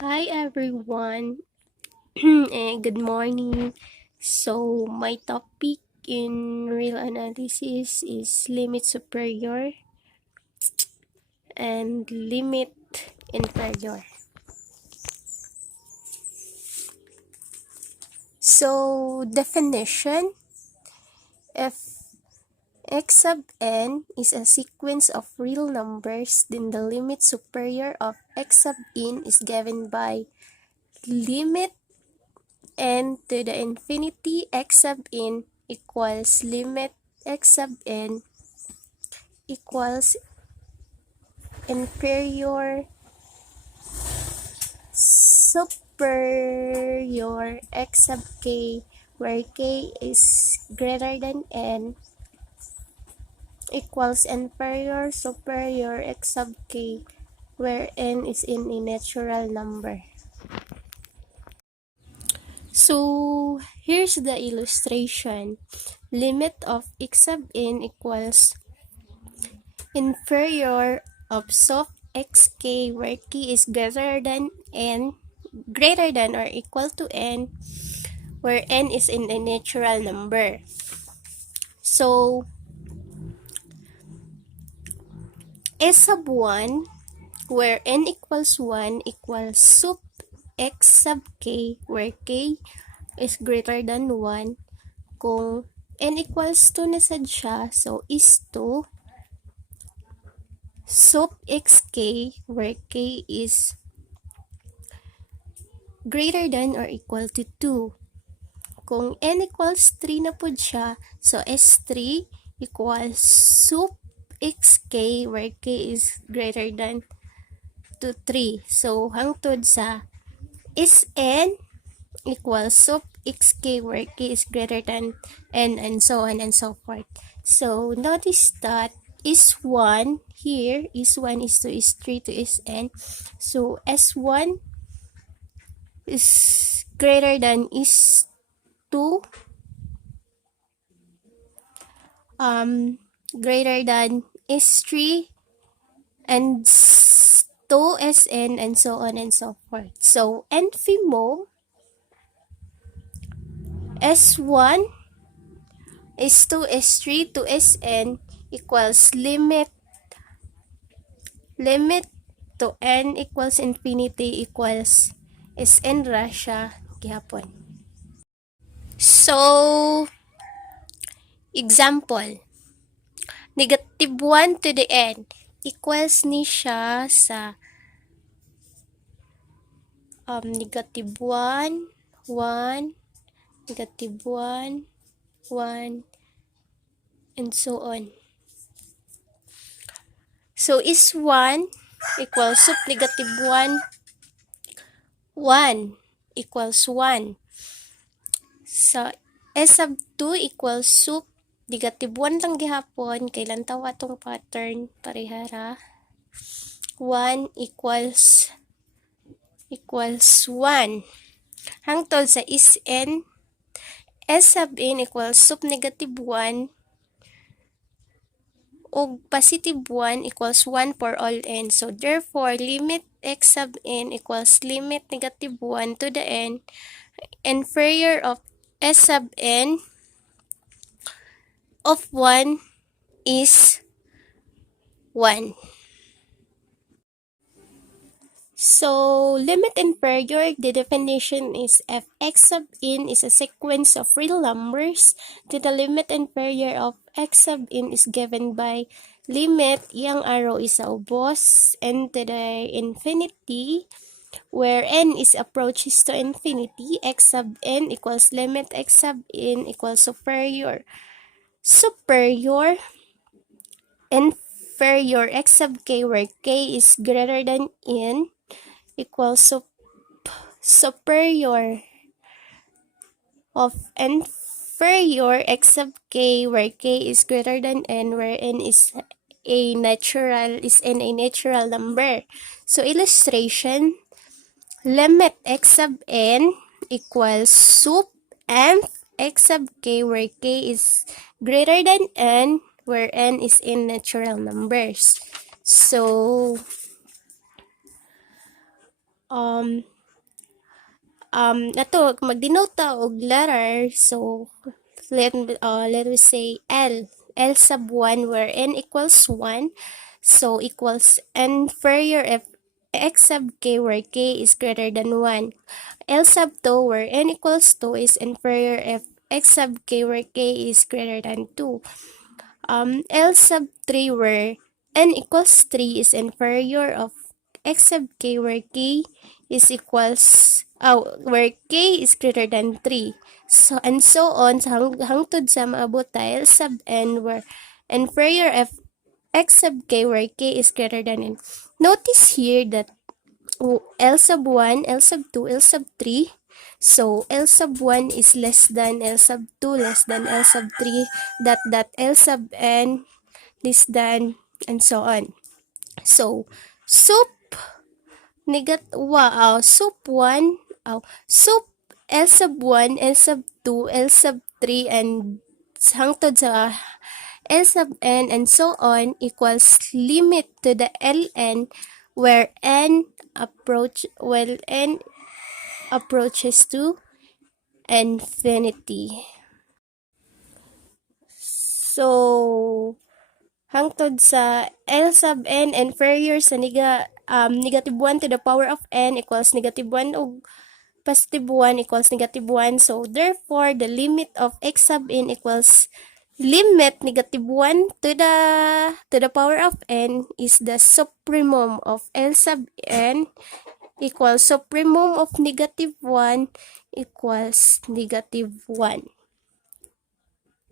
Hi everyone, and good morning. So my topic in real analysis is limit superior and limit inferior. So definition: if x sub n is a sequence of real numbers, then the limit superior of x sub n is given by limit n to the infinity x sub n equals limit x sub n equals inferior superior x sub k, where k is greater than n, equals inferior superior x sub k, where n is in a natural number. So here's the illustration. Limit of x sub n equals inferior of sub xk, where k is greater than or equal to n, where n is in a natural number. So s sub 1, where n equals 1, equals sub x sub k, where k is greater than 1. Kung n equals 2 na sad siya, so is 2 sub xk, where k is greater than or equal to 2. Kung n equals 3 na po siya, so s3 equals sub xk, where k is greater than to 3. So hangtod sa is n equals sub xk, where k is greater than n, and so on and so forth. So notice that is 1 here, is 1 is 2 is 3 to is n. So s1 is greater than is 2, greater than is 3, and 2 is n, and so on and so forth. So NFIMO S1 is 2 is 3 to Sn equals limit to n equals infinity equals Sn ra siya gihapon. So example, negative 1 to the n equals ni siya sa negative 1, 1, negative 1, 1, and so on. So is 1 equals sub negative 1, 1 equals 1. So s sub 2 equals sub negative 1 lang gihapon, kailan tawa tong pattern parehara. 1 equals 1. Hangtod sa is n, s sub n equals sub negative 1 ug positive 1 equals 1 for all n. So therefore, limit x sub n equals limit negative 1 to the n, inferior of s sub n of 1 is 1. So limit inferior, the definition is if x sub n is a sequence of real numbers, then the limit inferior of x sub n is given by limit, yang arrow is sa ubos, n to the infinity, where n is approaches to infinity, x sub n equals limit x sub n equals superior inferior x sub k, where k is greater than n, equals superior of inferior x sub k, where k is greater than n, where n is in a natural number. So illustration, limit x sub n equals sub nth x sub k, where k is greater than n, where n is in natural numbers. So nato mag-denote ta og letter. So let me say L sub 1 where n equals 1. So equals inferior if x sub k where k is greater than 1. L sub 2 where n equals 2 is inferior if x sub k where k is greater than 2. L sub 3 where n equals 3 is inferior of x sub k where k is equals where k is greater than 3. So and so on sa hangtod sa maabot ta L sub n where inferior if x sub k where k is greater than n. Notice here that L sub 1, L sub 2, L sub 3. So, L sub 1 is less than L sub 2, less than L sub 3, L sub n, less than, and so on. So, soup, soup 1, soup L sub 1, L sub 2, L sub 3, and hangtod sa L sub n and so on equals limit to the ln where n approaches to infinity. So hangtod sa L sub n inferior sa negative 1 to the power of n equals negative 1 ug positive 1 equals negative 1. So therefore the limit of x sub n equals limit negative 1 to the power of n is the supremum of L sub n equals supremum of negative 1 equals negative 1.